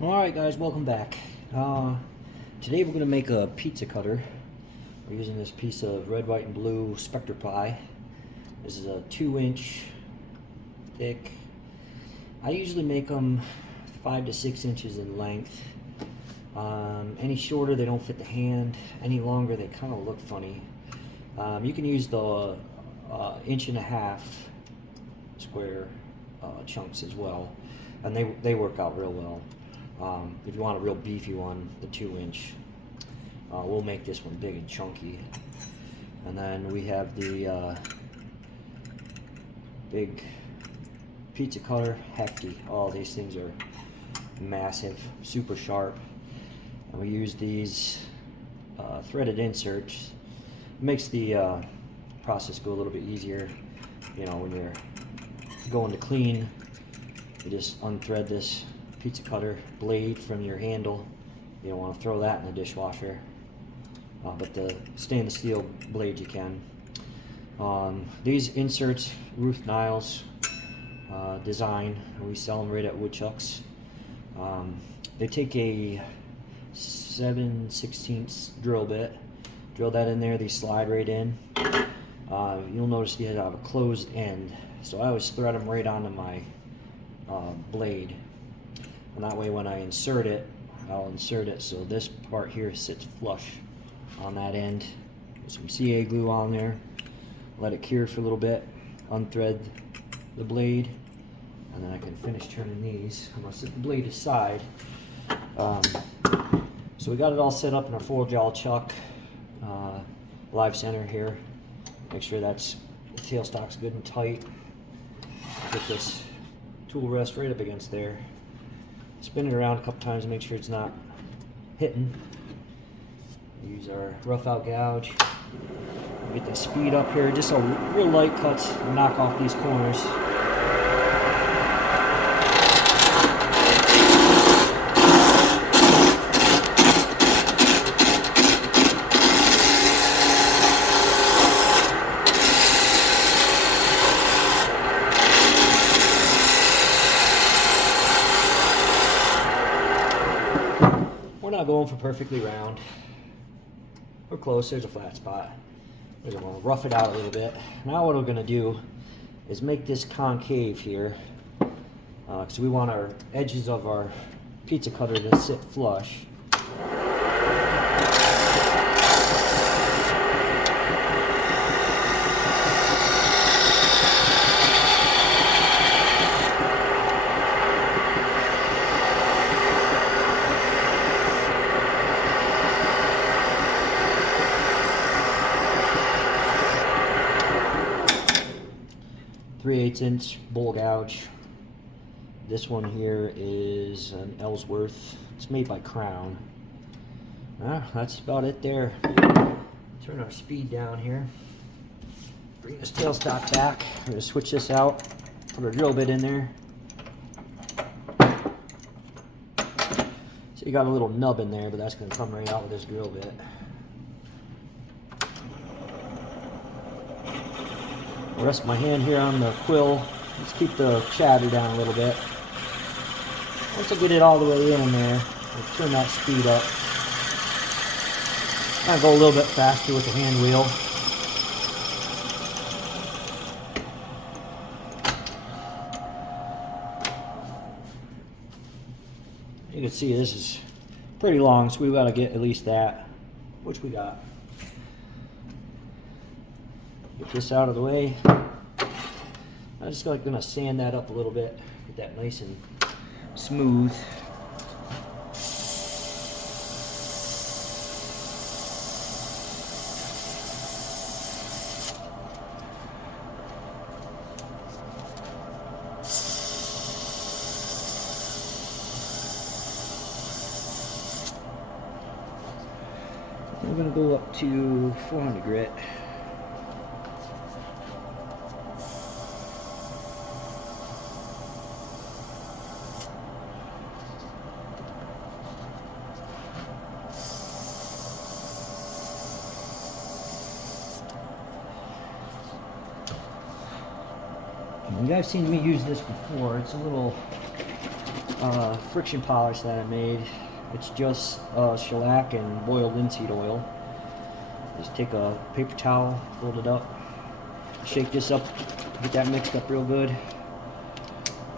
Alright guys, welcome back. Today we're going to make a pizza cutter. We're using this piece of red, white, and blue Spectre ply. This is a 2-inch thick. I usually make them 5 to 6 inches in length. Any shorter they don't fit the hand. Any longer they kind of look funny. You can use the 1.5 inch square chunks as well, and they work out real well. If you want a real beefy one, the 2-inch. We'll make this one big and chunky. And then we have the big pizza cutter, hefty. All these things are massive, super sharp. And we use these threaded inserts. It makes the process go a little bit easier. You know, when you're going to clean, you just unthread this pizza cutter blade from your handle. You don't want to throw that in the dishwasher, but the stainless steel blade you can. These inserts, Ruth Niles design, we sell them right at Woodchucks. They take a 7/16 drill bit, drill that in there, they slide right in. You'll notice they have a closed end, so I always thread them right onto my blade. And that way when I insert it, I'll insert it so this part here sits flush on that end. Put some CA glue on there, let it cure for a little bit, unthread the blade, and then I can finish turning these. I'm going to set the blade aside. So we got it all set up in our 4-jaw chuck, live center here. Make sure that's the tailstock's good and tight. Get this tool rest right up against there. Spin it around a couple times to make sure it's not hitting. Use our rough out gouge. Get the speed up here. Just a real light cuts, knock off these corners. We're not going for perfectly round. We're close. There's a flat spot. We're going to rough it out a little bit. Now what we're going to do is make this concave here, because we want our edges of our pizza cutter to sit flush. 3/8 inch bowl gouge. This one here is an Ellsworth. It's made by Crown. That's about it there. Turn our speed down here. Bring this tailstock back. I'm going to switch this out. Put our drill bit in there. So you got a little nub in there, but that's going to come right out with this drill bit. Rest my hand here on the quill. Let's keep the chatter down a little bit. Once I get it all the way in there, I'll turn that speed up. Kind of go a little bit faster with the hand wheel. You can see this is pretty long, so we've got to get at least that, which we got. Get this out of the way. I'm just going to sand that up a little bit, get that nice and smooth. I'm going to go up to 400 grit. You guys seen me use this before. It's a little friction polish that I made. It's just shellac and boiled linseed oil. Just take a paper towel, fold it up, shake this up, get that mixed up real good.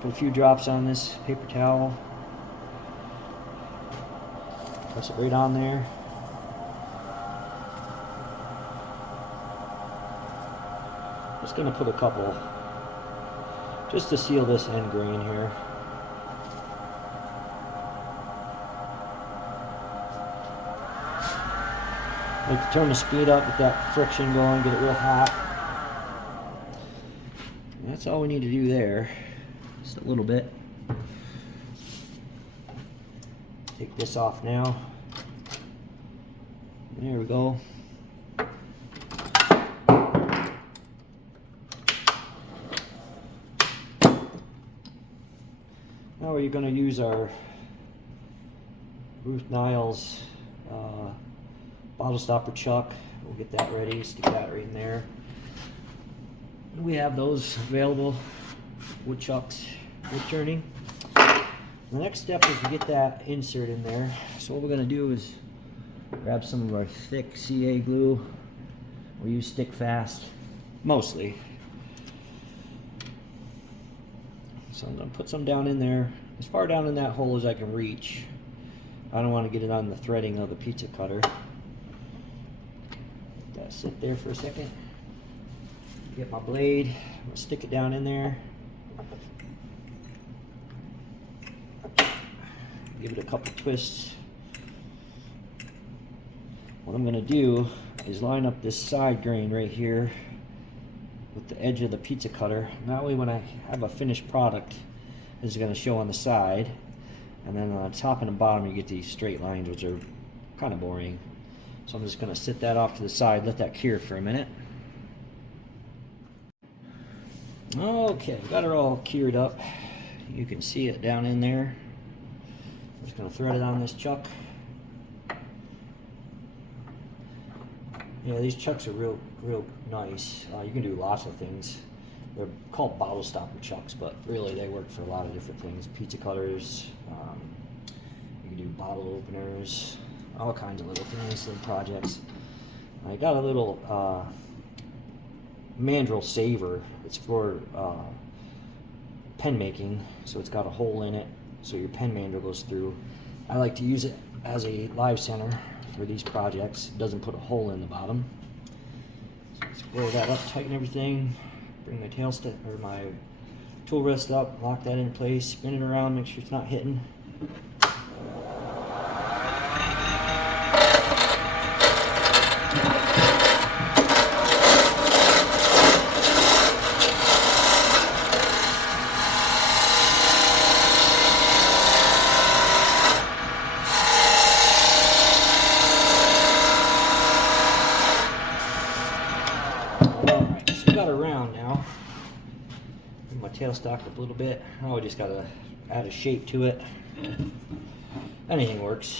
Put a few drops on this paper towel. Press it right on there. Just gonna put a couple just to seal this end grain here. I like to turn the speed up, get that friction going, get it real hot. And that's all we need to do there. Just a little bit. Take this off now. There we go. Now we're going to use our Ruth Niles bottle stopper chuck. We'll get that ready, stick that right in there. We have those available, wood chucks, wood turning. The next step is to get that insert in there. So what we're going to do is grab some of our thick CA glue. We use stick fast, mostly. So I'm going to put some down in there, as far down in that hole as I can reach. I don't want to get it on the threading of the pizza cutter. Let that sit there for a second. Get my blade, I'm going to stick it down in there. Give it a couple twists. What I'm going to do is line up this side grain right here with the edge of the pizza cutter. That way when I have a finished product, this is going to show on the side. And then on the top and the bottom you get these straight lines, which are kind of boring. So I'm just going to sit that off to the side, let that cure for a minute. Okay, got her all cured up. You can see it down in there. I'm just going to thread it on this chuck. Yeah, these chucks are real nice. You can do lots of things. They're called bottle stopper chucks, but really they work for a lot of different things. Pizza cutters, you can do bottle openers, all kinds of little things, little projects. I got a little mandrel saver. It's for pen making, so it's got a hole in it, so your pen mandrel goes through. I like to use it as a live center for these projects. It doesn't put a hole in the bottom. So let's roll that up, tighten everything, bring my tail stick or my tool rest up, lock that in place, spin it around, make sure it's not hitting. Around now. Bring my tailstock up a little bit. Oh, I just gotta add a shape to it. Anything works.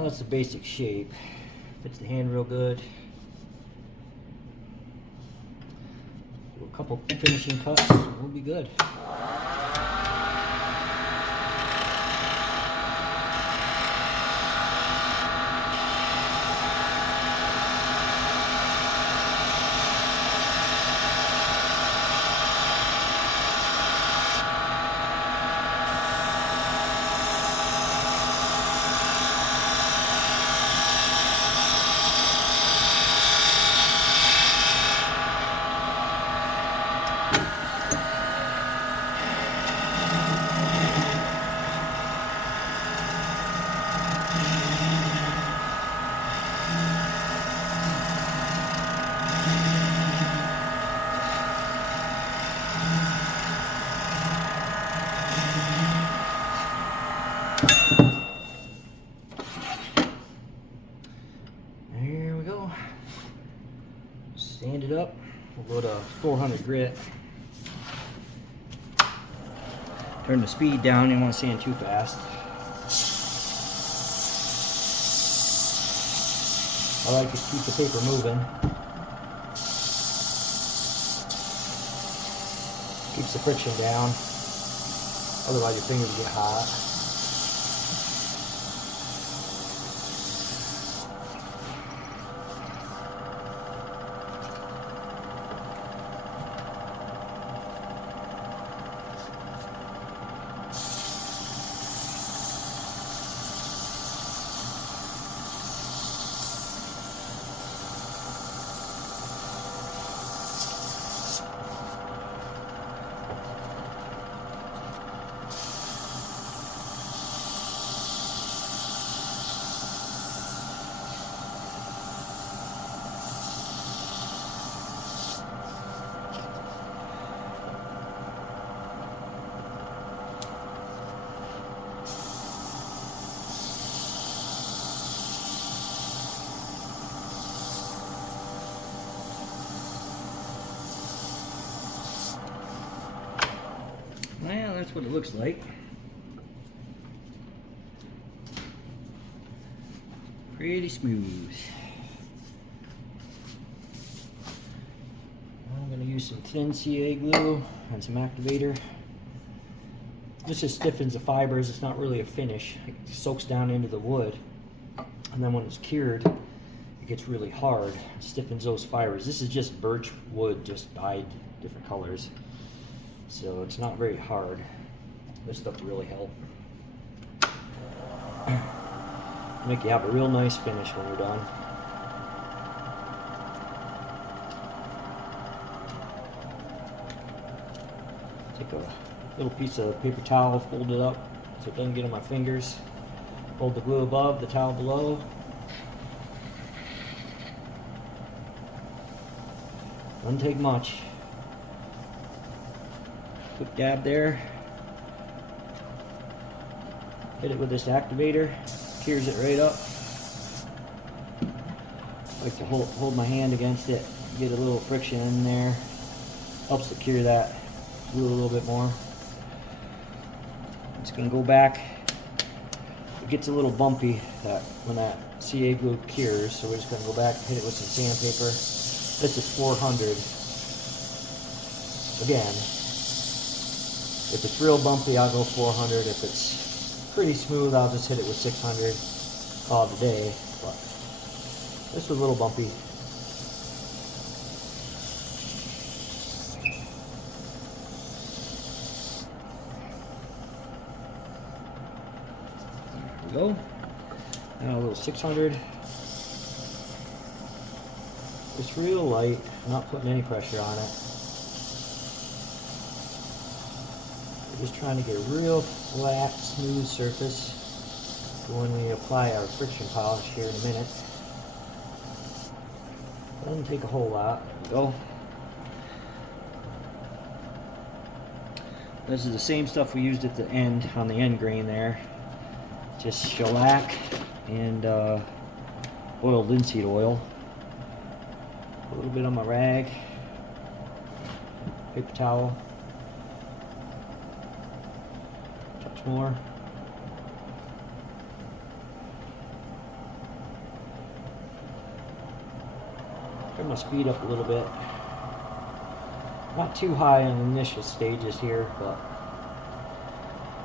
That's the basic shape. Fits the hand real good. couple finishing cuts, and we'll be good. There we go. Stand it up. We'll go to 400 grit. Turn the speed down. You don't want to sand too fast. I like to keep the paper moving. Keeps the friction down. Otherwise your fingers get hot. Well, that's what it looks like. Pretty smooth. I'm going to use some thin CA glue and some activator. This just stiffens the fibers. It's not really a finish. It soaks down into the wood. And then when it's cured, it gets really hard. It stiffens those fibers. This is just birch wood, just dyed different colors. So it's not very hard. This stuff really helps. Make you have a real nice finish when you're done. Take a little piece of paper towel, fold it up so it doesn't get on my fingers. Hold the glue above, the towel below. Doesn't take much. Quick dab there. Hit it with this activator. Cures it right up. I like to hold my hand against it. Get a little friction in there. Helps to cure that glue a little bit more. It's going to go back. It gets a little bumpy when that CA glue cures, so we're just going to go back, hit it with some sandpaper. This is 400. Again, if it's real bumpy, I'll go 400. If it's pretty smooth, I'll just hit it with 600 all the day. But this was a little bumpy. There we go. Now a little 600. It's real light, not putting any pressure on it. We're just trying to get a real flat, smooth surface for when we apply our friction polish here in a minute. Doesn't take a whole lot. There we go. This is the same stuff we used at the end, on the end grain there. Just shellac and oiled linseed oil. A little bit on my rag, paper towel, touch more. Turn my speed up a little bit. Not too high in initial stages here, but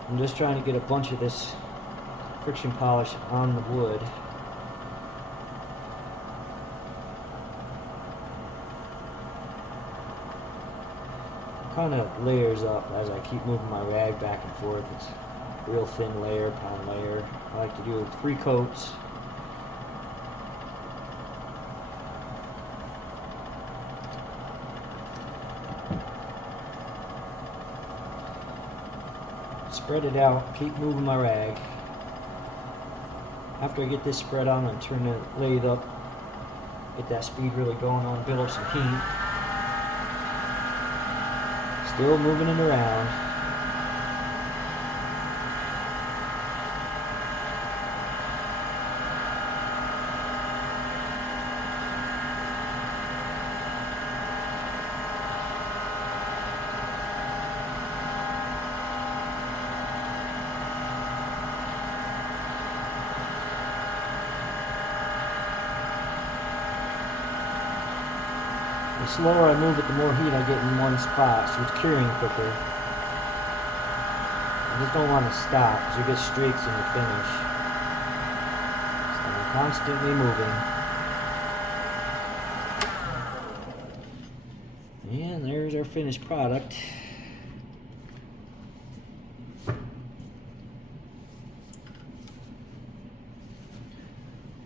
I'm just trying to get a bunch of this friction polish on the wood. It kind of layers up as I keep moving my rag back and forth. It's a real thin layer, pound layer. I like to do 3 coats. Spread it out, keep moving my rag. After I get this spread on, I'm turn the lathe up, get that speed really going on, build up some heat. Still moving it around. The slower I move it, the more heat I get in one spot, so it's curing quicker. I just don't want to stop, because you get streaks in the finish. So I'm constantly moving. And there's our finished product.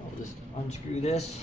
I'll just unscrew this.